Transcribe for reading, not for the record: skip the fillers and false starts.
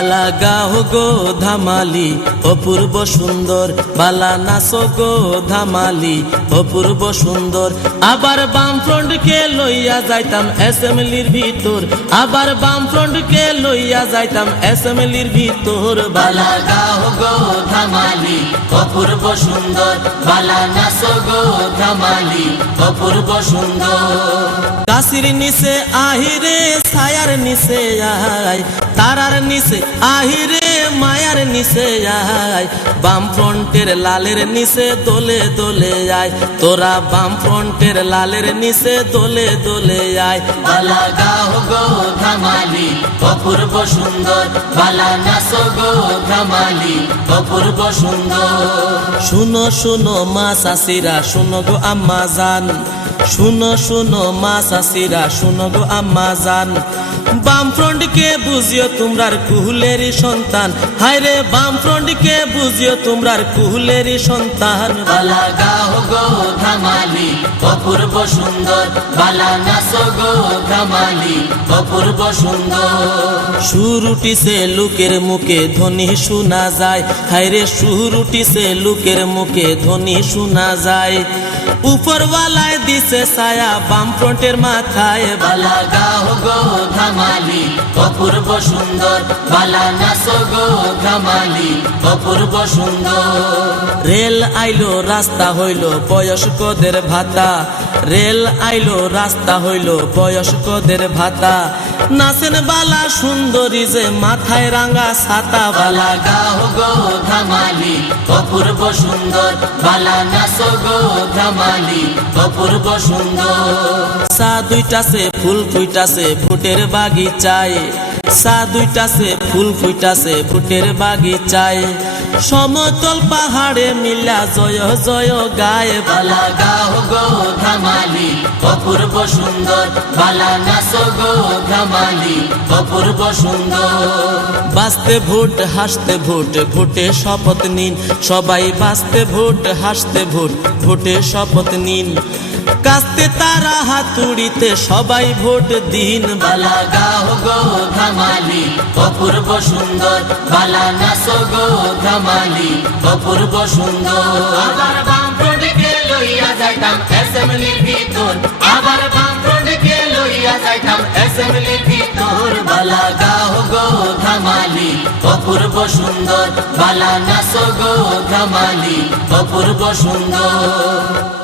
বালা গাও গো ধামালি অপূর্ব সুন্দর, বালা নাচো গো ধামালি অপূর্ব সুন্দর। আবার বাম ফ্রন্টকে লইয়া যাইতাম অ্যাসেম্বলির ভিতর, আবার বাম ফ্রন্টকে লইয়া যাইতাম অ্যাসেম্বলির ভিতর। বালা গাও গো ধামালি অপূর্ব সুন্দর, বালা নাচো গো ধামালি অপূর্ব সুন্দর। কাশির নিচে আহিরে ছায়ার নিচে আয়, তারার নিচে আহিরে মায়ার নিচে আয়, বাম ফ্রন্টের লালের নিচে দোলে দোলে আয়, তোরা বাম ফ্রন্টের লালের নিচে দোলে দোলে আয়। বালা গাও গো ধামালি অপূর্ব সুন্দর, বালা নাচো গো ধামালি অপূর্ব সুন্দর। শুনো শুনো মা চাচিরা শুনো গো আম্মা জান, শুনো শুনো মা চাচিরা শুনো গো আম্মা জান, বাম ফ্রন্টকে বুঝিও তোমরার কুহুলেরই সন্তান, হায়রে বাম ফ্রন্টকে বুঝিও তোমরার কুহুলেরই সন্তান। বালা গাও গো ধামালি অপূর্ব সুন্দর, বালা নাচো গো ধামালি অপূর্ব সুন্দর। সুর উঠিছে লোকের মুখে ধ্বনি শোনা যায়, হায়রে সুর উঠিছে লোকের মুখে ধ্বনি শোনা যায়, উপরওয়ালায় দিছে ছায়া বাম ফ্রন্টের মাথায়। বালা গাও গো ধামালি অপূর্ব সুন্দর, বালা নাচো গো ধামালি অপূর্ব সুন্দর। রেল আইলো রাস্তা হইল বয়স্কদের ভাতা, রেল আইলো রাস্তা হইল বয়স্কদের ভাতা, নাচেন বালা সুন্দরী যে মাথায় রাঙা ছাতা। বালা গাও গো ধামালি অপূর্ব সুন্দর, বালা নাচো গো ধামালি অপূর্ব সুন্দর। চা দুইটাছে ফুল ফুইটাছে ফুটের বাগিচায়, চা দুইটাছে ফুল ফুইটাছে ফুটের বাগিচায়, সমতল পাহাড়ে মিলা জয় জয় গায়। বালা গাও গো ধামালি অপূর্ব সুন্দর, বালা নাচো গো ধামালি অপূর্ব সুন্দর। বাঁচতে ভোট হাসতে ভোট, ভোটে শপথ নিন সবাই, বাঁচতে ভোট হাসতে ভোট, ভোটে শপথ নিন, কাস্তে তারা হাতুড়িতে সবাই ভোট দিন। বালা গাও গো ধামালি অপূর্ব সুন্দর, বালা নাচো গো ধামালি অপূর্ব সুন্দর। আবার বাম ফ্রন্টকে লইয়া যাইতাম অ্যাসেম্বলির ভিতর, আবার বাম ফ্রন্টকে লইয়া যাইতাম অ্যাসেম্বলির ভিতর। বালা গাও গো ধামালি অপূর্ব সুন্দর, বালা নাচো গো ধামালি অপূর্ব সুন্দর।